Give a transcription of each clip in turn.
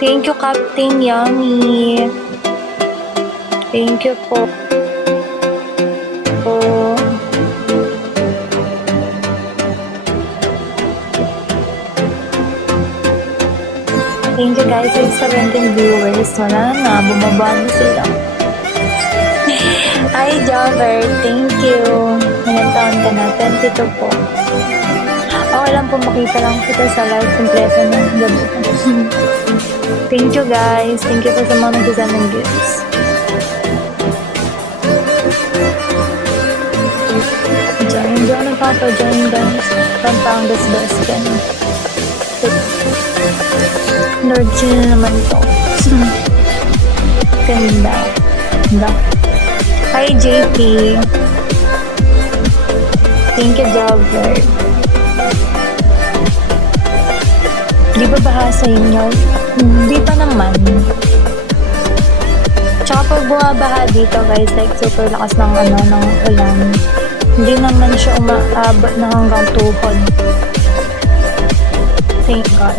Thank you, Captain Yummy. Thank you po. Thank you guys with 17 viewers. Wala na, bumaba na sila. Hi, Jobber. Thank you. Ilang taon ka na? 22 po. Okay lang po, makita lang kita sa live kompleto ng gabi. Thank you guys. Thank you po sa mga nagsasan ng gifts. Diyan nagpapa-join guys. Pampangas best friend. Lord, sino naman to? Ganda. Ganda. Hi, JP. Thank you, Jobber. Di ba baha sa inyo? Hindi pa naman. Tsaka pag bumabaha dito guys, like super lakas ng ng ulan. Hindi naman siya umaabot na hanggang tuhod. Thank God.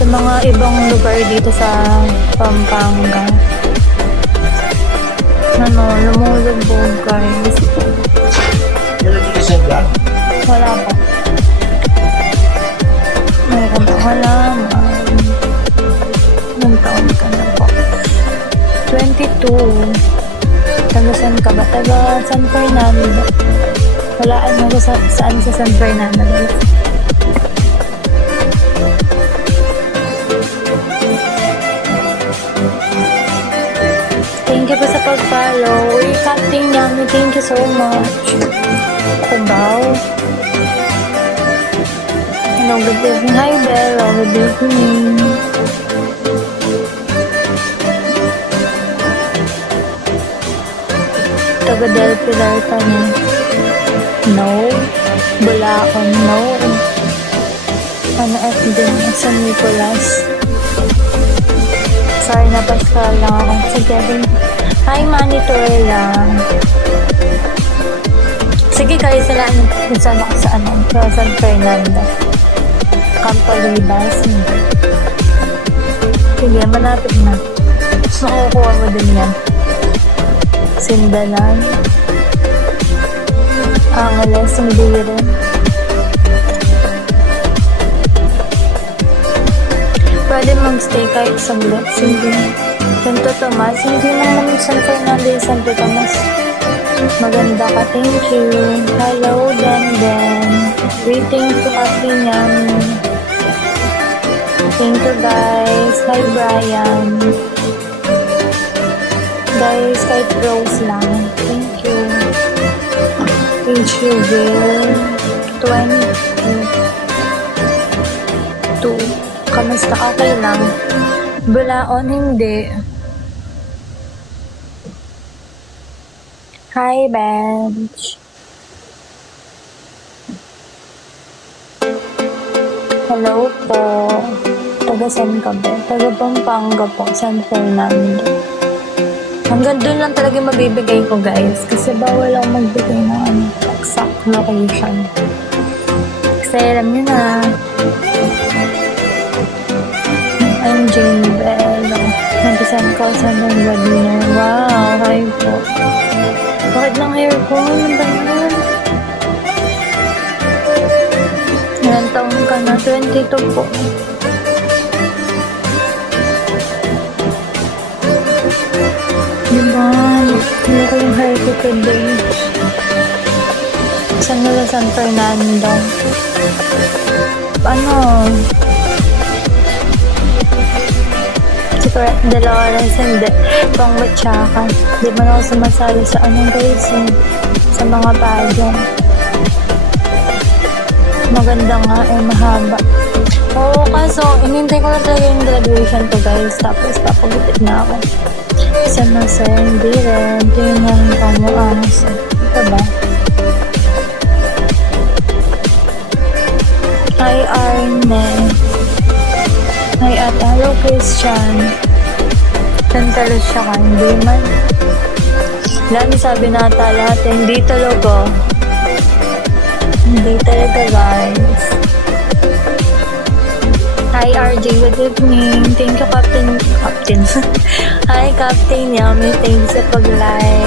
Sa mga ibang lugar dito sa Pampanga, lumulubog guys. Wala pa. Mayroon pa halaman. Ilang taon ka na po? 22. Taga saan ka ba? Taga San Fernando. Walaan mo saan sa San Fernando guys. Thank you po sa pag-follow. Uy, Captain Yummy, thank you so much. Kubaw. Hello, good evening. Hi, Bella. Good evening. Taga Del Pilar ka niya. No. Bulacan, no. Ano F din? San Nicolas. Sorry na Pascal lang ako. Sige, hi, monitor lang. Sige guys, sila kung saan ako sa San Fernando. Campalibas. Sige, malapit na. Makukuha mo din yan. Sindalan. Angeles, hindi rin. Pwede mag-stay kahit sa blocks. Hindi. Santo Tomas. Hindi naman San Fernando yung Santo Tomas. Maganda ka. Thank you. Hello, Den. Waiting to happy niyan. Thank you, guys. Hi, Brian. Guys, kahit Rose lang. Thank you. Thank you, Bill. 22. Kamusta? Okay lang. Bulaon, hindi. Hi, Bench. Hello po. Taga saan ka ba? Taga Pampanga po, San Fernando. Hanggang doon lang talaga mabibigay ko, guys. Kasi bawal lang magbigay ng exact location. Kasi alam nyo na, I'm Jane Bello. Nag-isang ka sa ng webinar. Wow, hi po. Bakit lang hair ko? Ano ba yan? Ilang taon ka na? 22 po. Diba? Hindi ko yung hair ko today. Saan nila San Fernando? Ano? Dolores, hindi. Pang Matsaka. Di man ako sumasali sa guys, sa mga pageant. Maganda nga, mahaba. Oo, kaso, inintay ko na talaga yung graduation ko, guys. Tapos, papagutit na ako. Isa na sir, hindi rin. Tingnan ka mo, ito ba? Hi, Arne. Hi, hello, Christian. Tantalo siya ka, hindi man. Lami sabi nata lahat, hindi talaga. Hindi talaga, guys. Hi, Hi RJ, good evening. Thank you Captain. Hi Captain Yami, thanks sa pag-like.